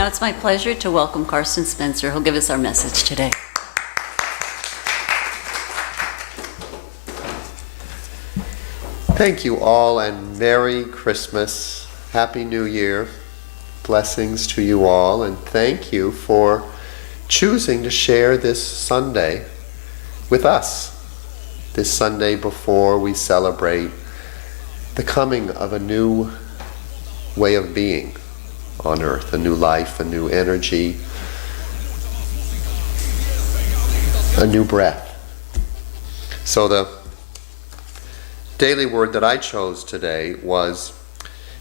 Now it's my pleasure to welcome Carsten Spencer, who'll give us our message today. Thank you all, and Merry Christmas, Happy New Year, blessings to you all, and thank you for choosing to share this Sunday with us, this Sunday before we celebrate the coming of a new way of being on earth, a new life, a new energy, a new breath. So the daily word that I chose today was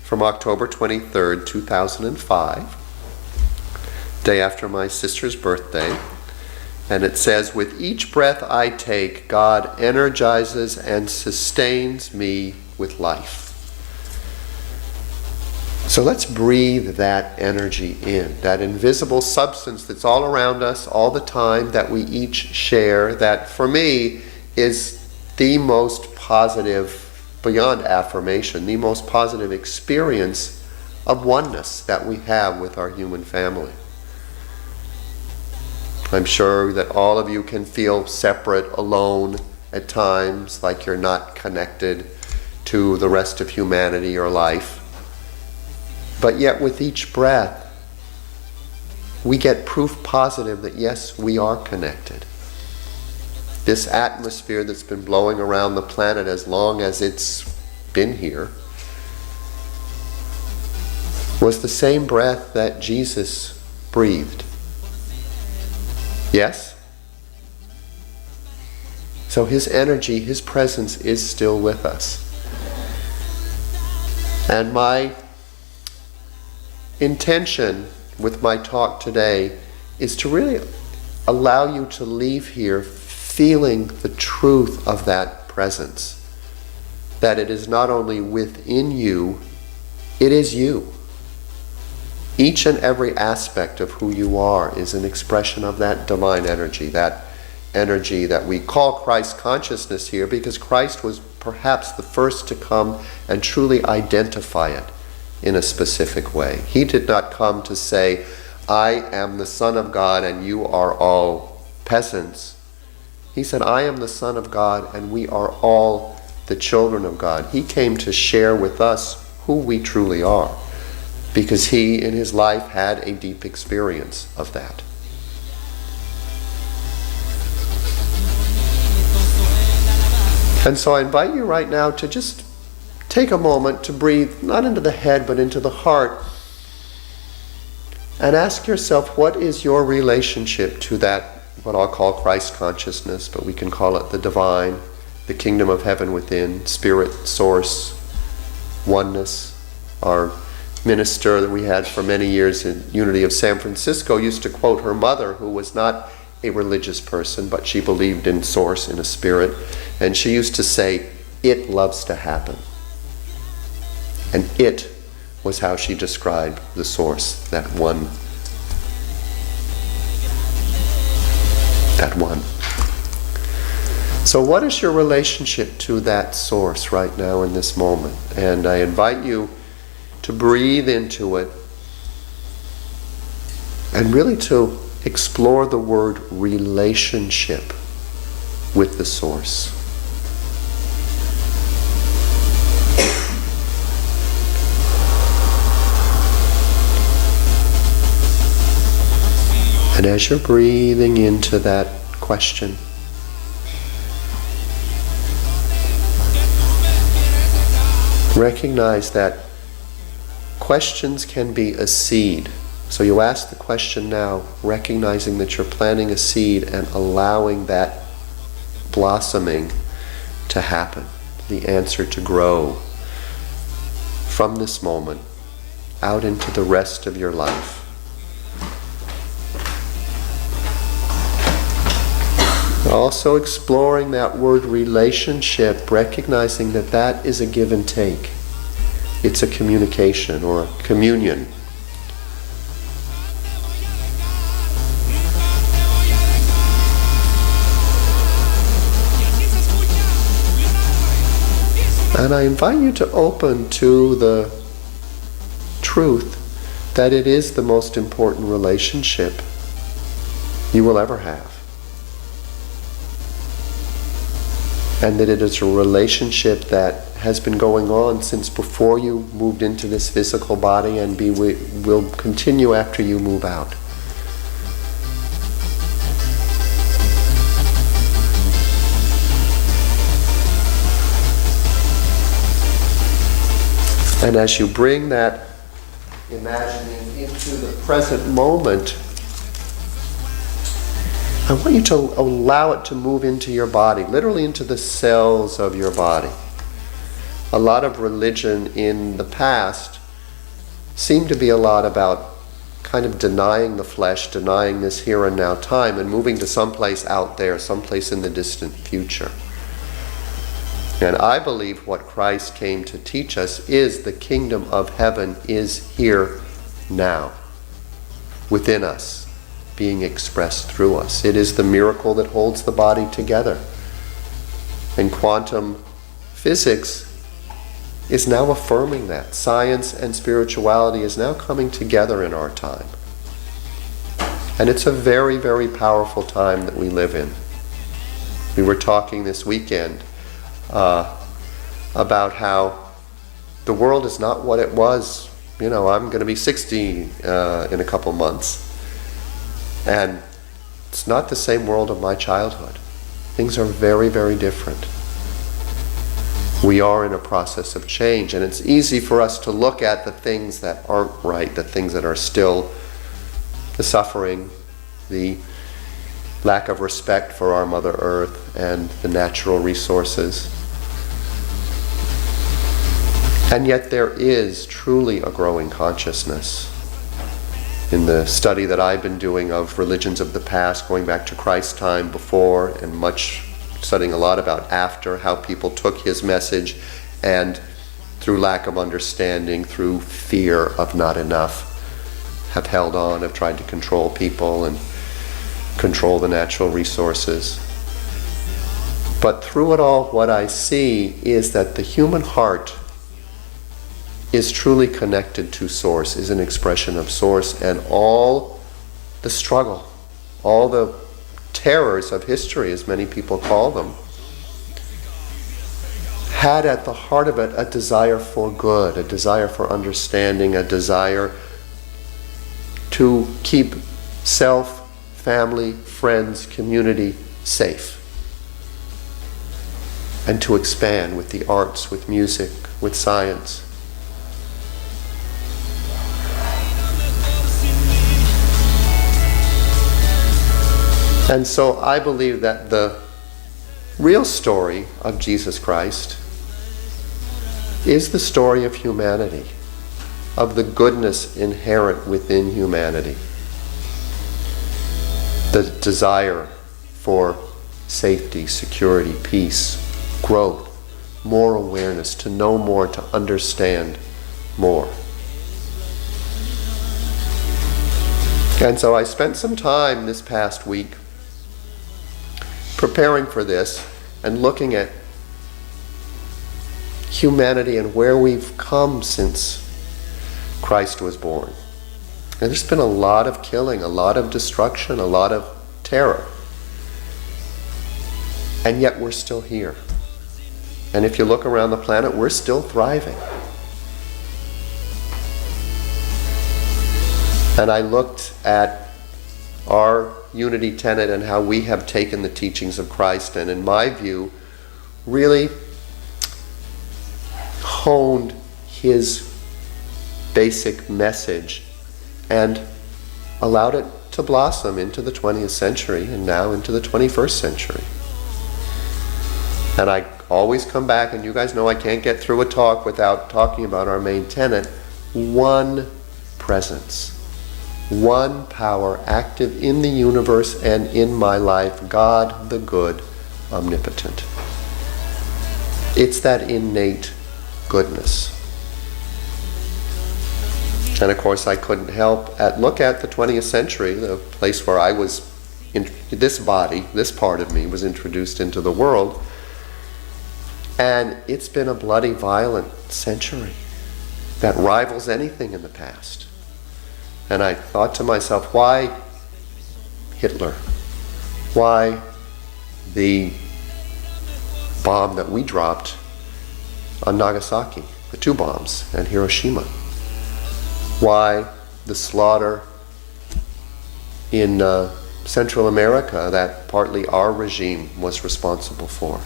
from October 23rd, 2005, day after my sister's birthday, and it says, "With each breath I take, God energizes and sustains me with life." So let's breathe that energy in, that invisible substance that's all around us all the time, that we each share, that for me is the most positive, beyond affirmation, the most positive experience of oneness that we have with our human family. I'm sure that all of you can feel separate, alone at times, like you're not connected to the rest of humanity or life. But yet with each breath, we get proof positive that yes, we are connected. This atmosphere that's been blowing around the planet as long as it's been here was the same breath that Jesus breathed. Yes? So his energy, his presence is still with us. And my intention with my talk today is to really allow you to leave here feeling the truth of that presence. That it is not only within you, it is you. Each and every aspect of who you are is an expression of that divine energy that we call Christ consciousness here, because Christ was perhaps the first to come and truly identify it in a specific way. He did not come to say, "I am the Son of God and you are all peasants." He said, "I am the Son of God and we are all the children of God." He came to share with us who we truly are, because he in his life had a deep experience of that. And so I invite you right now to just take a moment to breathe, not into the head, but into the heart, and ask yourself, what is your relationship to that, what I'll call Christ consciousness, but we can call it the divine, the kingdom of heaven within, spirit, source, oneness. Our minister that we had for many years in Unity of San Francisco used to quote her mother, who was not a religious person, but she believed in source, in a spirit, and she used to say, "It loves to happen." And it was how she described the source, that one. That one. So what is your relationship to that source right now in this moment? And I invite you to breathe into it and really to explore the word relationship with the source. And as you're breathing into that question, recognize that questions can be a seed. So you ask the question now, recognizing that you're planting a seed and allowing that blossoming to happen, the answer to grow from this moment out into the rest of your life. Also exploring that word relationship, recognizing that that is a give and take. It's a communication or a communion. And I invite you to open to the truth that it is the most important relationship you will ever have. And that it is a relationship that has been going on since before you moved into this physical body and will continue after you move out. And as you bring that imagining into the present moment, I want you to allow it to move into your body, literally into the cells of your body. A lot of religion in the past seemed to be a lot about kind of denying the flesh, denying this here and now time, and moving to someplace out there, someplace in the distant future. And I believe what Christ came to teach us is the kingdom of heaven is here now, within us, being expressed through us. It is the miracle that holds the body together. And quantum physics is now affirming that. Science and spirituality is now coming together in our time. And it's a very, very powerful time that we live in. We were talking this weekend about how the world is not what it was. You know, I'm going to be 60 in a couple months. And it's not the same world of my childhood. Things are very, very different. We are in a process of change, and it's easy for us to look at the things that aren't right, the things that are still the suffering, the lack of respect for our Mother Earth and the natural resources. And yet there is truly a growing consciousness. In the study that I've been doing of religions of the past, going back to Christ's time before, and studying a lot about after, how people took his message and through lack of understanding, through fear of not enough, have held on, have tried to control people and control the natural resources. But through it all, what I see is that the human heart is truly connected to Source, is an expression of Source, and all the struggle, all the terrors of history, as many people call them, had at the heart of it a desire for good, a desire for understanding, a desire to keep self, family, friends, community safe, and to expand with the arts, with music, with science. And so I believe that the real story of Jesus Christ is the story of humanity, of the goodness inherent within humanity, the desire for safety, security, peace, growth, more awareness, to know more, to understand more. And so I spent some time this past week preparing for this and looking at humanity and where we've come since Christ was born. And there's been a lot of killing, a lot of destruction, a lot of terror. And yet we're still here. And if you look around the planet, we're still thriving. And I looked at our unity tenet and how we have taken the teachings of Christ and, in my view, really honed his basic message and allowed it to blossom into the 20th century and now into the 21st century. And I always come back, and you guys know I can't get through a talk without talking about our main tenet: one presence. One power active in the universe and in my life, God the good, omnipotent. It's that innate goodness. And of course I couldn't help but look at the 20th century, the place where I was, in this body, this part of me was introduced into the world. And it's been a bloody, violent century that rivals anything in the past. And I thought to myself, why Hitler? Why the bomb that we dropped on Nagasaki, the 2 bombs, and Hiroshima? Why the slaughter in Central America that partly our regime was responsible for?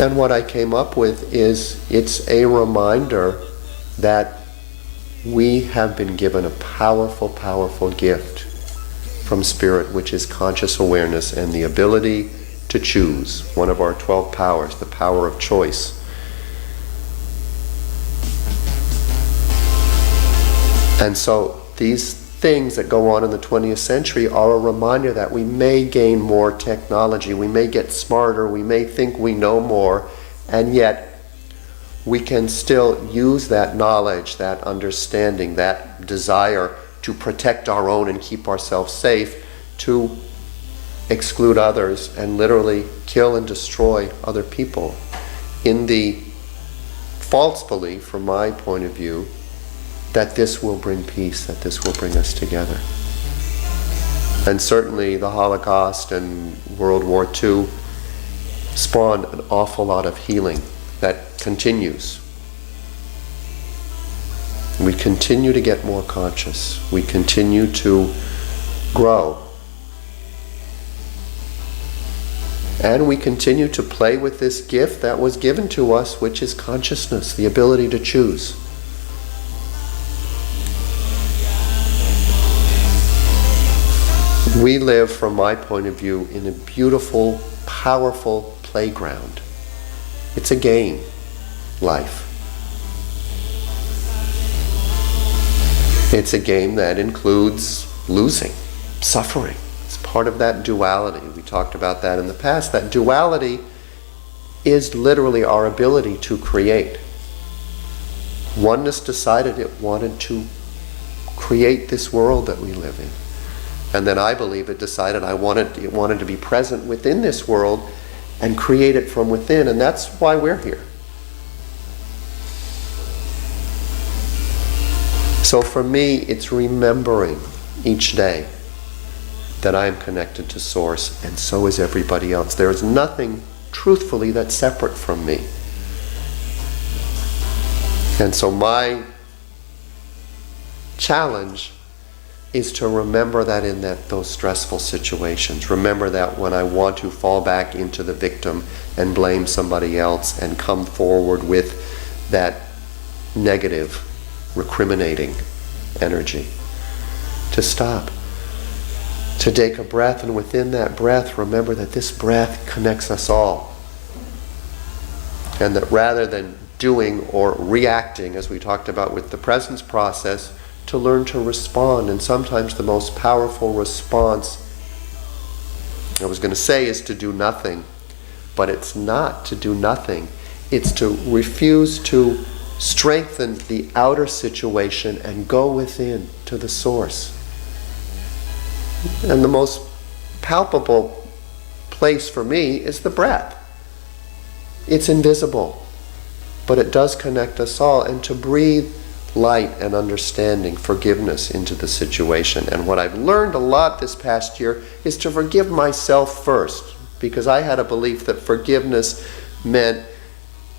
And what I came up with is, it's a reminder that we have been given a powerful, powerful gift from Spirit, which is conscious awareness and the ability to choose, one of our 12 powers, the power of choice. And so these things that go on in the 20th century are a reminder that we may gain more technology, we may get smarter, we may think we know more, and yet we can still use that knowledge, that understanding, that desire to protect our own and keep ourselves safe, to exclude others and literally kill and destroy other people, in the false belief, from my point of view, that this will bring peace, that this will bring us together. And certainly the Holocaust and World War II spawned an awful lot of healing that continues. We continue to get more conscious. We continue to grow. And we continue to play with this gift that was given to us, which is consciousness, the ability to choose. We live, from my point of view, in a beautiful, powerful playground. It's a game, life. It's a game that includes losing, suffering. It's part of that duality. We talked about that in the past. That duality is literally our ability to create. Oneness decided it wanted to create this world that we live in. And then I believe it decided it wanted to be present within this world and create it from within, and that's why we're here. So for me, it's remembering each day that I am connected to Source, and so is everybody else. There is nothing, truthfully, that's separate from me. And so my challenge is to remember that in those stressful situations. Remember that when I want to fall back into the victim and blame somebody else and come forward with that negative, recriminating energy, to stop, to take a breath, and within that breath, remember that this breath connects us all. And that rather than doing or reacting, as we talked about with the presence process, to learn to respond. And sometimes the most powerful response, I was going to say, is to do nothing. But it's not to do nothing. It's to refuse to strengthen the outer situation and go within to the Source. And the most palpable place for me is the breath. It's invisible, but it does connect us all. And to breathe light and understanding, forgiveness into the situation. And what I've learned a lot this past year is to forgive myself first, because I had a belief that forgiveness meant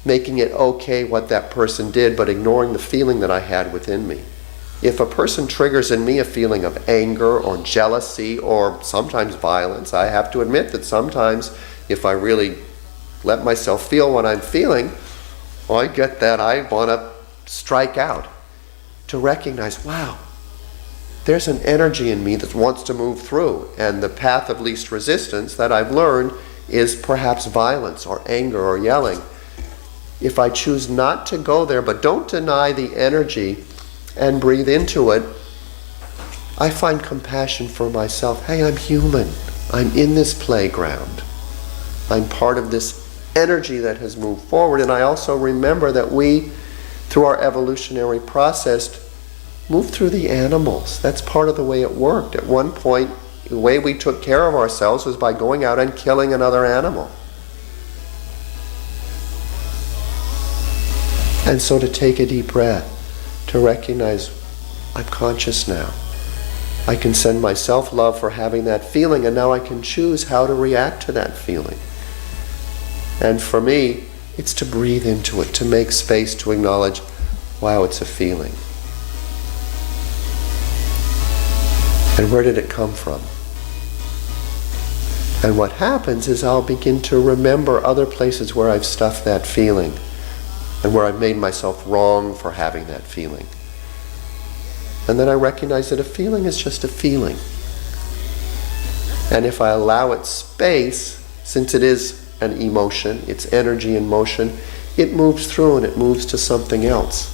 making it okay what that person did, but ignoring the feeling that I had within me. If a person triggers in me a feeling of anger or jealousy or sometimes violence, I have to admit that sometimes if I really let myself feel what I'm feeling, I get that I want to strike out. To recognize, wow, there's an energy in me that wants to move through, and the path of least resistance that I've learned is perhaps violence or anger or yelling. If I choose not to go there, but don't deny the energy and breathe into it, I find compassion for myself. Hey, I'm human. I'm in this playground. I'm part of this energy that has moved forward, and I also remember that we, through our evolutionary process, move through the animals. That's part of the way it worked. At one point, the way we took care of ourselves was by going out and killing another animal. And so to take a deep breath, to recognize I'm conscious now. I can send myself love for having that feeling, and now I can choose how to react to that feeling. And for me, it's to breathe into it, to make space, to acknowledge, wow, it's a feeling. And where did it come from? And what happens is I'll begin to remember other places where I've stuffed that feeling and where I've made myself wrong for having that feeling. And then I recognize that a feeling is just a feeling. And if I allow it space, since it is an emotion, it's energy in motion, it moves through and it moves to something else.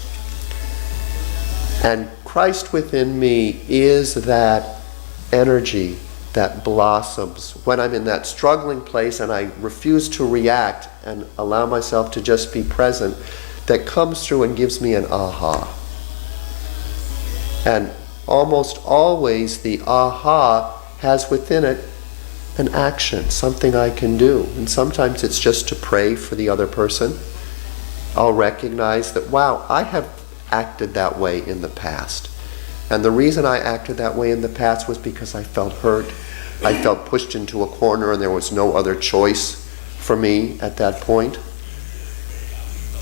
And Christ within me is that energy that blossoms when I'm in that struggling place and I refuse to react and allow myself to just be present, that comes through and gives me an aha. And almost always the aha has within it an action, something I can do. And sometimes it's just to pray for the other person. I'll recognize that, wow, I have acted that way in the past. And the reason I acted that way in the past was because I felt hurt. I felt pushed into a corner and there was no other choice for me at that point.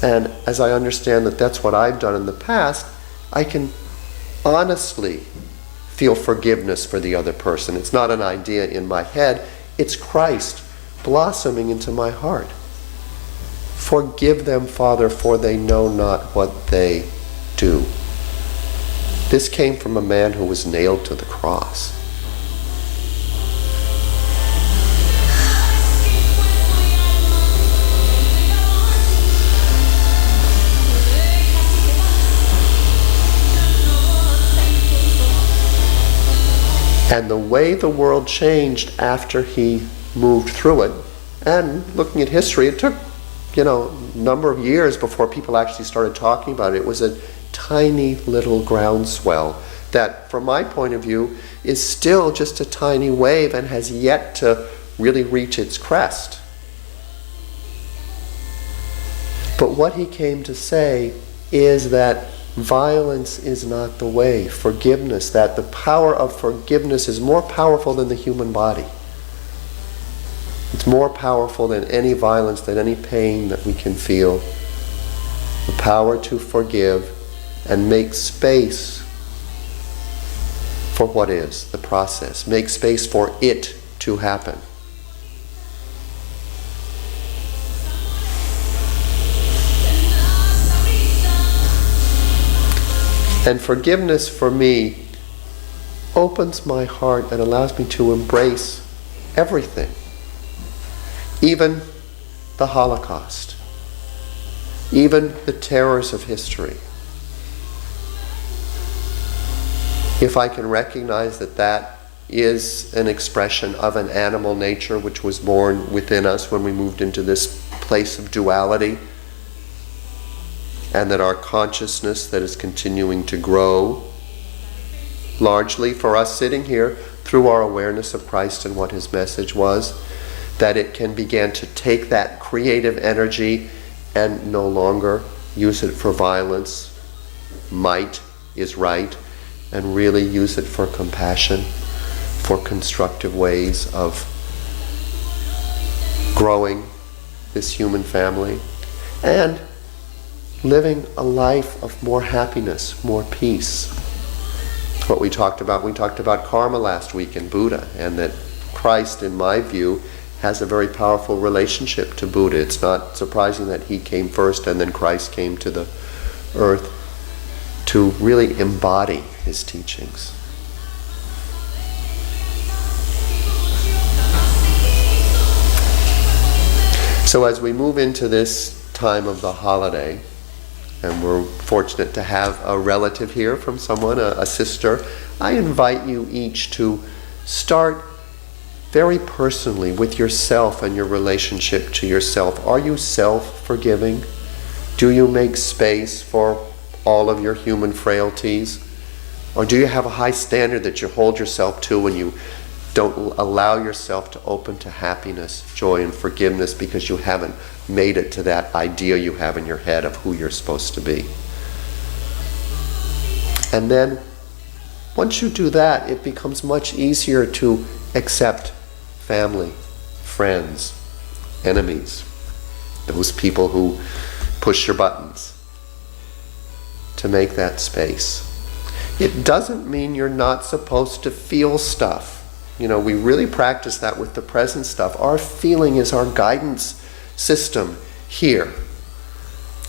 And as I understand that that's what I've done in the past, I can honestly feel forgiveness for the other person. It's not an idea in my head, it's Christ blossoming into my heart. Forgive them, Father, for they know not what they do. This came from a man who was nailed to the cross. And the way the world changed after he moved through it, and looking at history, it took, a number of years before people actually started talking about it. It was a tiny little groundswell that, from my point of view, is still just a tiny wave and has yet to really reach its crest. But what he came to say is that violence is not the way. Forgiveness, that the power of forgiveness is more powerful than the human body. It's more powerful than any violence, than any pain that we can feel. The power to forgive and make space for what is, the process. Make space for it to happen. And forgiveness for me opens my heart and allows me to embrace everything. Even the Holocaust. Even the terrors of history. If I can recognize that that is an expression of an animal nature which was born within us when we moved into this place of duality, and that our consciousness that is continuing to grow, largely for us sitting here through our awareness of Christ and what his message was, that it can begin to take that creative energy and no longer use it for violence. Might is right, and really use it for compassion, for constructive ways of growing this human family, and living a life of more happiness, more peace. What we talked about karma last week in Buddha, and that Christ, in my view, has a very powerful relationship to Buddha. It's not surprising that he came first and then Christ came to the earth to really embody his teachings. So as we move into this time of the holiday, and we're fortunate to have a relative here from someone, a sister, I invite you each to start very personally with yourself and your relationship to yourself. Are you self-forgiving? Do you make space for all of your human frailties? Or do you have a high standard that you hold yourself to when you don't allow yourself to open to happiness, joy, and forgiveness because you haven't made it to that idea you have in your head of who you're supposed to be? And then once you do that, it becomes much easier to accept family, friends, enemies, those people who push your buttons, to make that space. It doesn't mean you're not supposed to feel stuff. You know, we really practice that with the present stuff. Our feeling is our guidance system here.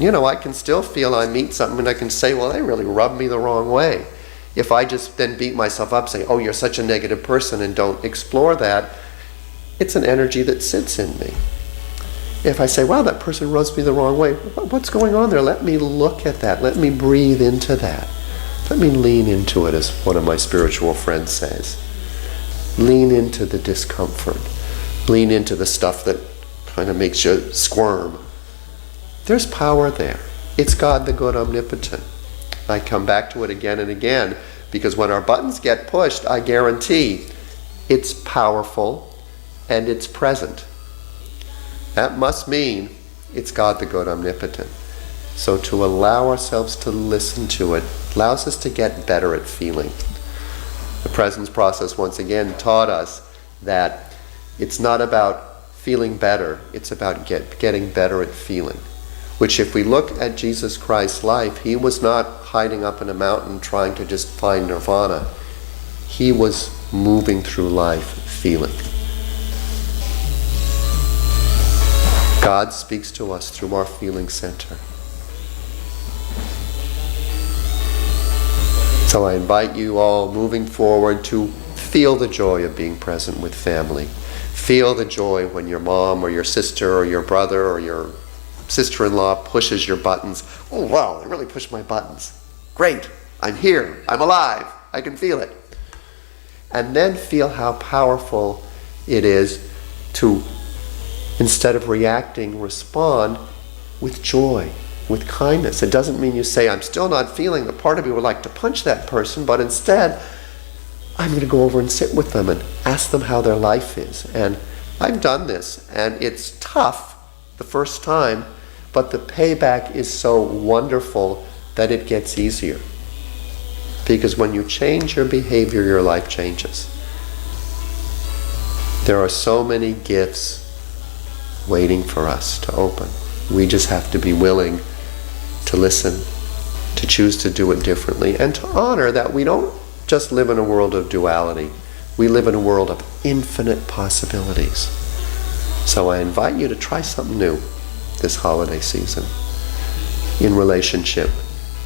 You know, I can still feel I meet something and I can say, well, they really rubbed me the wrong way. If I just then beat myself up saying, oh, you're such a negative person, and don't explore that, it's an energy that sits in me. If I say, wow, that person rubs me the wrong way, what's going on there? Let me look at that. Let me breathe into that. Let me lean into it, as one of my spiritual friends says. Lean into the discomfort. Lean into the stuff that kind of makes you squirm. There's power there. It's God the good omnipotent. I come back to it again and again, because when our buttons get pushed, I guarantee it's powerful and it's present. That must mean it's God the good omnipotent. So to allow ourselves to listen to it allows us to get better at feeling. The presence process once again taught us that it's not about feeling better, it's about getting better at feeling. Which, if we look at Jesus Christ's life, he was not hiding up in a mountain trying to just find nirvana. He was moving through life feeling. God speaks to us through our feeling center. So I invite you all moving forward to feel the joy of being present with family. Feel the joy when your mom or your sister or your brother or your sister-in-law pushes your buttons. Oh wow, they really pushed my buttons. Great, I'm here, I'm alive, I can feel it. And then feel how powerful it is to, instead of reacting, respond with joy, with kindness. It doesn't mean you say, I'm still not feeling, a part of me would like to punch that person, but instead, I'm going to go over and sit with them and ask them how their life is. And I've done this, and it's tough the first time, but the payback is so wonderful that it gets easier. Because when you change your behavior, your life changes. There are so many gifts waiting for us to open. We just have to be willing to listen, to choose to do it differently, and to honor that we don't just live in a world of duality. We live in a world of infinite possibilities. So I invite you to try something new this holiday season in relationship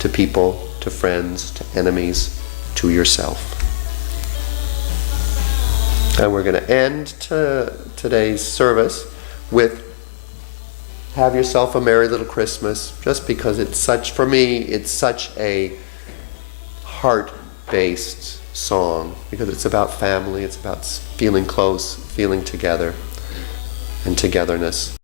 to people, to friends, to enemies, to yourself. And we're going to end today's service with have yourself a merry little Christmas, just because it's such, for me, it's such a heart-based song, because it's about family, it's about feeling close, feeling together, and togetherness.